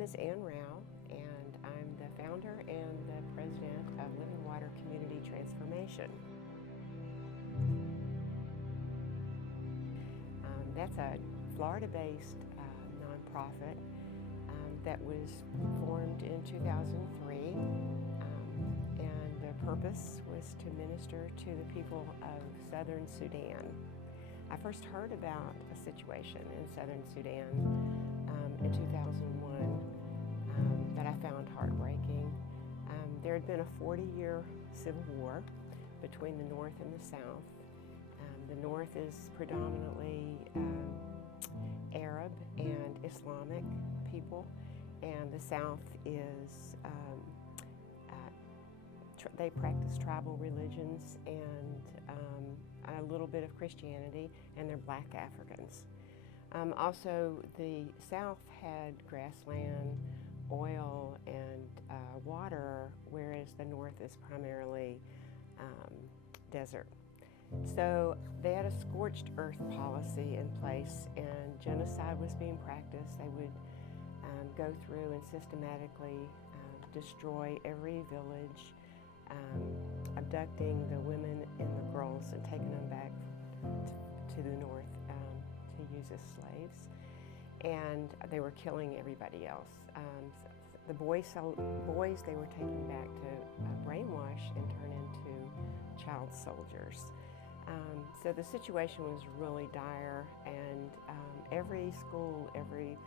name is Ann Rao, and I'm the founder and the president of Living Water Community Transformation. That's a Florida-based nonprofit that was formed in 2003, and the purpose was to minister to the people of Southern Sudan. I first heard about a situation in Southern Sudan in 2001 that I found heartbreaking. There had been a 40-year civil war between the North and the South. The North is predominantly Arab and Islamic people, and the South is, they practice tribal religions and a little bit of Christianity, and they're Black Africans. Also, the South had grassland, oil, and water, whereas the North is primarily desert. So they had a scorched earth policy in place, and genocide was being practiced. They would go through and systematically destroy every village, abducting the women and the girls and taking them back to the North to use as slaves. And they were killing everybody else. The boys they were taking back to brainwash and turn into child soldiers. So the situation was really dire, and every school, every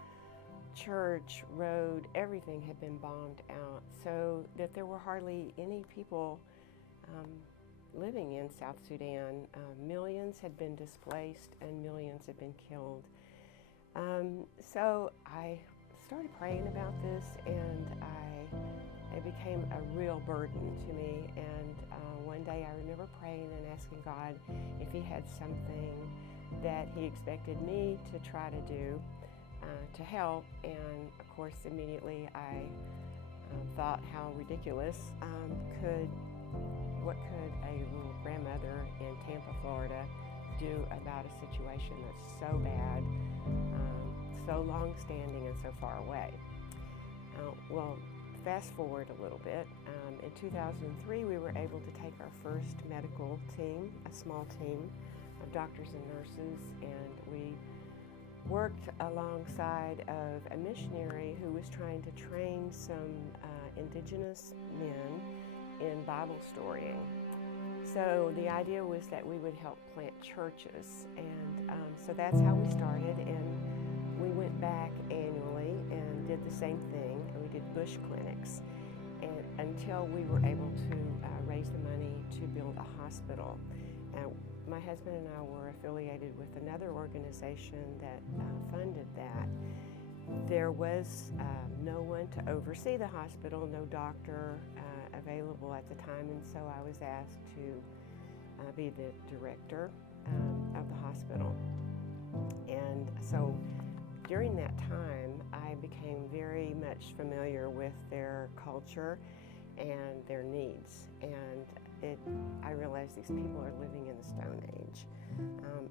church, road, everything had been bombed out, so that there were hardly any people living in South Sudan. Millions had been displaced and millions had been killed. So I started praying about this, and it became a real burden to me. And one day I remember praying and asking God if He had something that He expected me to try to do to help. And of course, immediately I thought how ridiculous what could a little grandmother in Tampa, Florida do about a situation that's so bad, so long-standing and so far away. Well, fast forward a little bit. In 2003, we were able to take our first medical team, a small team of doctors and nurses, and we worked alongside of a missionary who was trying to train some indigenous men in Bible storying. So the idea was that we would help plant churches, and so that's how we started. And we went back annually and did the same thing, and we did bush clinics, and until we were able to raise the money to build a hospital. My husband and I were affiliated with another organization that funded that. There was no one to oversee the hospital, no doctor available at the time, and so I was asked to be the director of the hospital. And so during that time, I became very much familiar with their culture and their needs. And I realized these people are living in the Stone Age.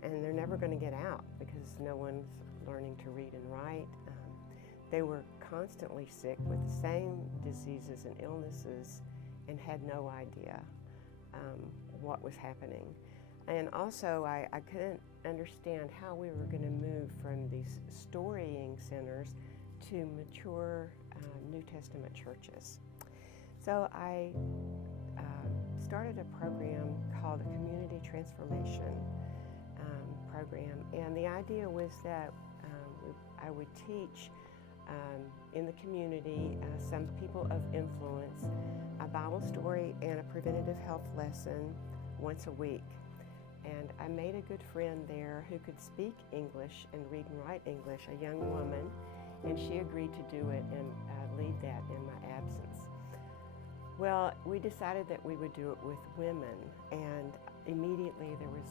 And they're never going to get out because no one's learning to read and write. They were constantly sick with the same diseases and illnesses and had no idea what was happening. And also, I couldn't understand how we were going to move from these storying centers to mature New Testament churches. So I started a program called a Community Transformation program. And the idea was that I would teach in the community some people of influence a Bible story and a preventative health lesson once a week. And I made a good friend there who could speak English and read and write English, a young woman, and she agreed to do it and lead that in my absence. Well, we decided that we would do it with women, and immediately there was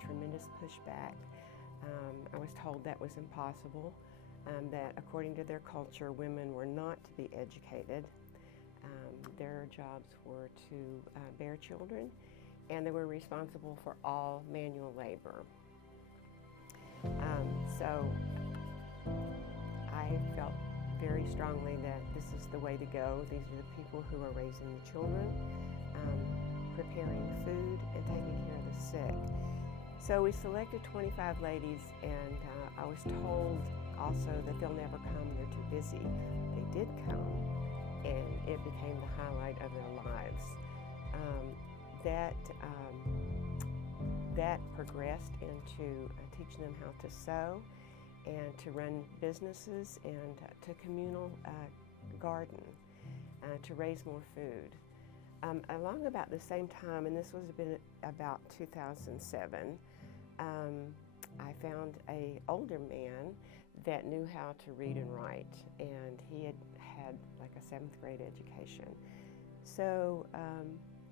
tremendous pushback. I was told that was impossible, that according to their culture, women were not to be educated. Their jobs were to bear children, and they were responsible for all manual labor. So I felt very strongly that this is the way to go. These are the people who are raising the children, preparing food, and taking care of the sick. So we selected 25 ladies, and I was told also that they'll never come, they're too busy. They did come, and it became the highlight of their lives. That progressed into teaching them how to sew and to run businesses and to communal garden, to raise more food. Along about the same time, and this was about 2007, I found an older man that knew how to read and write, and he had like a 7th grade education. So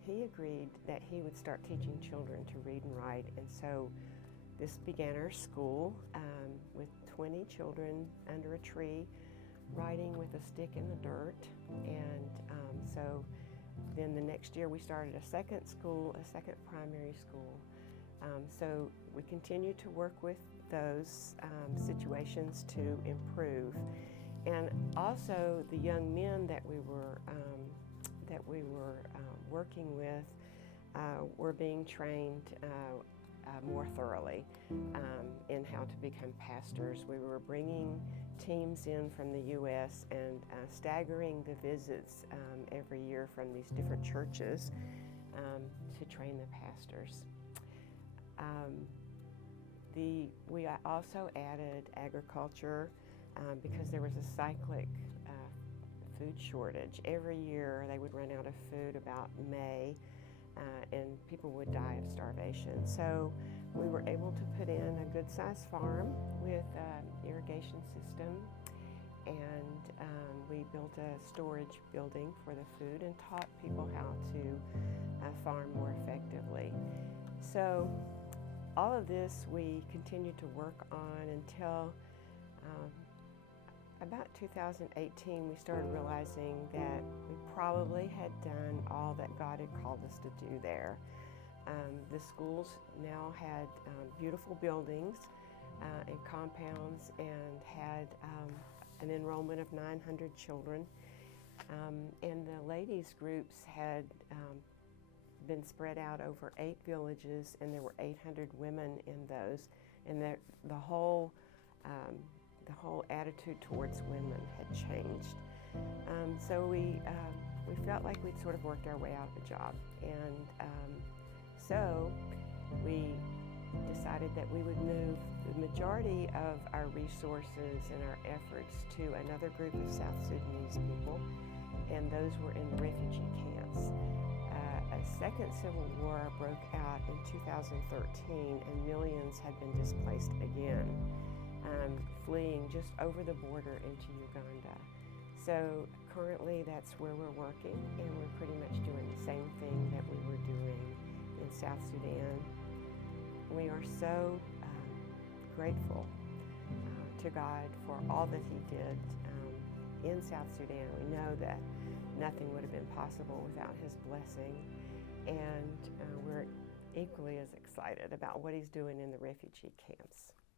he agreed that he would start teaching children to read and write, and so this began our school with 20 children under a tree, writing with a stick in the dirt. And so then the next year we started a second primary school. So we continued to work with those situations to improve. And also the young men that we were working with were being trained more thoroughly in how to become pastors. We were bringing teams in from the U.S. and staggering the visits every year from these different churches to train the pastors. We also added agriculture because there was a cyclic food shortage. Every year they would run out of food about May, and people would die of starvation. So we were able to put in a good-sized farm with an irrigation system, and we built a storage building for the food and taught people how to farm more effectively. So all of this we continued to work on until about 2018, we started realizing that we probably had done all that God had called us to do there. The schools now had beautiful buildings and compounds, and had an enrollment of 900 children. And the ladies groups had been spread out over 8 villages, and there were 800 women in those. And the whole attitude towards women had changed. So we felt like we'd sort of worked our way out of the job. And so we decided that we would move the majority of our resources and our efforts to another group of South Sudanese people, and those were in the refugee camps. A second civil war broke out in 2013, and millions had been displaced again, fleeing just over the border into Uganda. So currently that's where we're working, and we're pretty much doing the same thing that we were doing in South Sudan. We are so grateful to God for all that He did in South Sudan. We know that nothing would have been possible without His blessing, and we're equally as excited about what He's doing in the refugee camps.